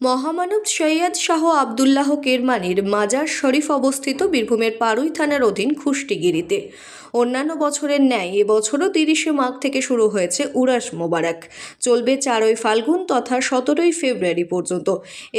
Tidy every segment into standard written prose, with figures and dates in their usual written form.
মহামানব সৈয়দ শাহ আবদুল্লাহ কেরমানির মাজার শরীফ অবস্থিত বীরভূমের পারুই থানার অধীন খুষ্টিগিরিতে অন্যান্য বছরের ন্যায় এবছরও 30শে মাঘ থেকে শুরু হয়েছে উরাস মোবারক। চলবে 4ই ফাল্গুন তথা 17ই ফেব্রুয়ারি পর্যন্ত।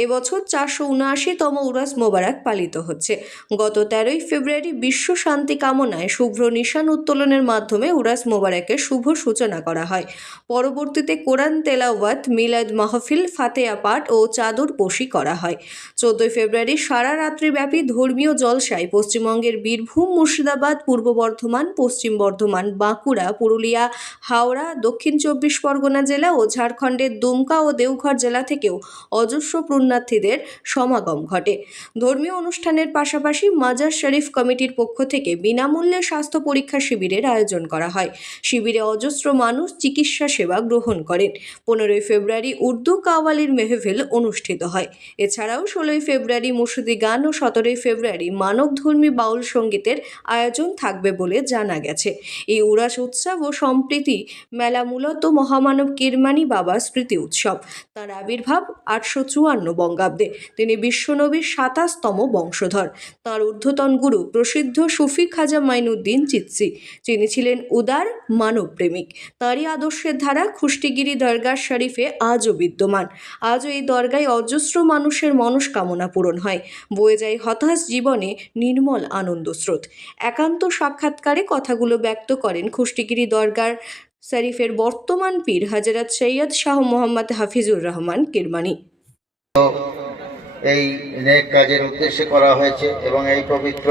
এবছর 479তম উরাস মোবারক পালিত হচ্ছে। গত 13ই ফেব্রুয়ারি বিশ্ব শান্তি কামনায় শুভ্র নিশান উত্তোলনের মাধ্যমে উরাস মোবারকের শুভ সূচনা করা হয়। পরবর্তীতে কোরআন তেলাওয়াত, মিলাদ মাহফিল, ফাতেহা পাঠ ও চাদর পোশি করা হয়। 14ই ফেব্রুয়ারি সারা রাত্রিব্যাপী ধর্মীয় জলসায় পশ্চিমবঙ্গের বীরভূম, মুর্শিদাবাদ, পূর্ব বর্ধমান, পশ্চিম বর্ধমান, বাঁকুড়া, পুরুলিয়া, হাওড়া, দক্ষিণ 24 পরগনা জেলা ও ঝাড়খণ্ডের দুমকা ও দেওঘর জেলা থেকেও অজস্র পুণ্যার্থীদের সমাগম ঘটে। ধর্মীয় অনুষ্ঠানের পাশাপাশি মাজার শরীফ কমিটির পক্ষ থেকে বিনামূল্যে স্বাস্থ্য পরীক্ষা শিবিরের আয়োজন করা হয়। শিবিরে অজস্র মানুষ চিকিৎসা সেবা গ্রহণ করেন। 15ই ফেব্রুয়ারি উর্দু কাওয়ালির মেহফিল অনুষ্ঠিত হয়। এছাড়াও 16ই ফেব্রুয়ারি মুর্শিদি গান ও 17ই ফেব্রুয়ারি মানবধর্মী বাউল সঙ্গীতের আয়োজন থাকবে বলে জানা গেছে। এই উরাস উৎসব ও সম্প্রীতি মেলা মূলত মহামানব কেরমানি বাবার স্মৃতি উৎসব। তাঁর আবির্ভাব 854 বঙ্গাব্দে। তিনি বিশ্বনবীর 27তম বংশধর। তাঁর ঊর্ধ্বতন গুরু প্রসিদ্ধ সুফি খাজা মাইনুদ্দিন চিশতি। তিনি ছিলেন উদার মানবপ্রেমিক। তাঁরই আদর্শের ধারা খুষ্টিগিরি দরগা শরীফে আজও বিদ্যমান। আজও এই দরগায় অজস্র মানুষের মনস্কামনা পূরণ হয়। বয়ে যায় হতাশ জীবনে নির্মল আনন্দ স্রোত। একান্ত সাক্ষাৎকারে কথাগুলো ব্যক্ত করেন খুষ্টিগিরি দরগার শরীফের বর্তমান পীর হযরত সৈয়দ শাহ মোহাম্মদ হাফিজুর রহমান কেরমানি। এই নেক কাজের উদ্দেশ্যে করা হয়েছে এবং এই পবিত্র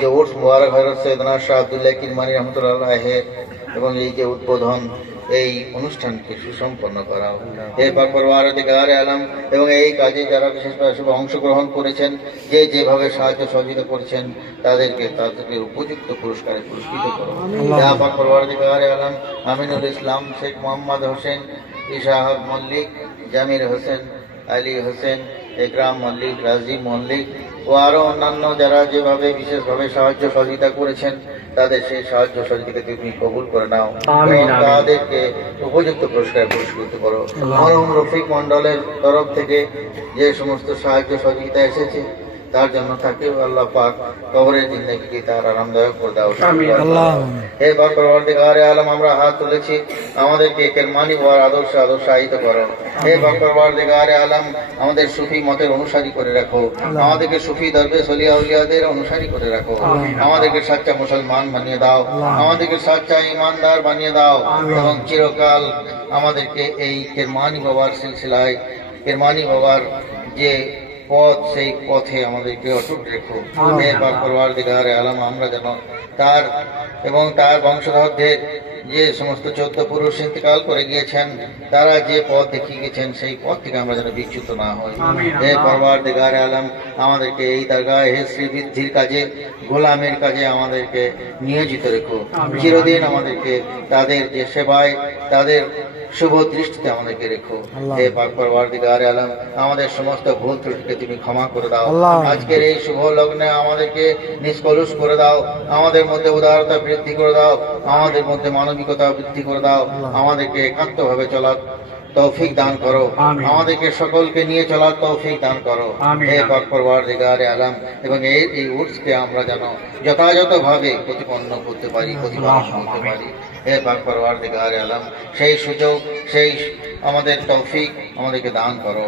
যে উর্স মুবারক হযরত সৈয়দনা শাহ আব্দুল্লাহ কিরমানি রহমাতুল্লাহ আলাইহি এবং এই যে উদ্বোধন এই অনুষ্ঠানকে সুসম্পন্ন করা এরপর পরওয়ারদিগার আলম এবং এই কাজে যারা বিশেষভাবে অংশগ্রহণ করেছেন, যেভাবে সাহায্য সহযোগিতা করেছেন তাদেরকে উপযুক্ত পুরস্কারে পুরস্কৃত করো। এরপর পরওয়ারদিগার আলম আমিনুল ইসলাম, শেখ মোহাম্মদ হোসেন, ইশাহাব মল্লিক, জামির হোসেন, আলী হোসেন, একরাম মল্লিক, রাজিব মল্লিক ও আরো অন্যান্য যারা যেভাবে বিশেষভাবে সাহায্য সহযোগিতা করেছেন তাদের সেই সাহায্য সহযোগিতাকে তুমি কবুল করে নাও এবং তাদেরকে উপযুক্ত পুরস্কারে পুরস্কৃত করো। মরহুম রফিক মন্ডলের তরফ থেকে যে সমস্ত সাহায্য সহযোগিতা এসেছে তার জন্য তাকে আল্লাহ পাক কবরের জিন্দেগিকে তার আরামদায়ক করে দাও। হে পরওয়ারদিগার আলম, আমরা হাত তুলেছি, আমাদেরকে কেরমানি বাবার আদর্শায়িত করো। হে পরওয়ারদিগার আলম, আমাদের সুফি মতের অনুসারী করে রাখো, আমাদেরকে সুফি দরবেশ ওলিয়া উলিয়াদের অনুসারী করে রাখো, আমাদেরকে সাচ্চা মুসলমান বানিয়ে দাও, আমাদেরকে সাচ্চা ইমানদার বানিয়ে দাও এবং চিরকাল আমাদেরকে এই কেরমানি বাবার সিলসিলায়, কেরমানি বাবার যে পথ সেই পথে আমাদেরকে অটুট রেখো। এরপর পরওয়ারদিগার আলম, আমরা যেন তার এবং তার বংশধরদের যে সমস্ত 14 পুরুষ ইন্তেকাল করে গিয়েছেন তারা যে পথ দেখিয়ে গেছেন সেই পথ থেকে আমরা যেন বিচ্যুত না হই। হে পরওয়ারদিগার আলম, আমাদেরকে এই দরগাহে শ্রীবৃদ্ধির কাজে, গোলামের কাজে আমাদেরকে নিয়োজিত রেখো। চিরদিন আমাদেরকে তাদের যে সেবায়, তাদের শুভ দৃষ্টিতে আমাদেরকে রেখো। হে পরওয়ারদিগার আলম, আমাদের সমস্ত ভুল ত্রুটিকে তুমি ক্ষমা করে দাও। আজকের এই শুভ লগ্নে আমাদেরকে নিষ্কলুষ করে দাও, আমাদের মধ্যে উদারতা বৃদ্ধি করে দাও, আমাদের মধ্যে মানবিকতা বৃদ্ধি করে দাও, আমাদেরকে একান্তভাবে চলার তৌফিক দান করো, আমাদেরকে সকলকে নিয়ে চলার তৌফিক দান করো। হে পরওয়ারদিগার আলম, এবং এই উর্সকে আমরা যেন যথাযথভাবে প্রতিপন্ন করতে পারি, প্রতিপালন করতে পারি। হে পরওয়ারদিগার আলম, সেই সুযোগ, সেই আমাদের তৌফিক আমাদেরকে দান করো।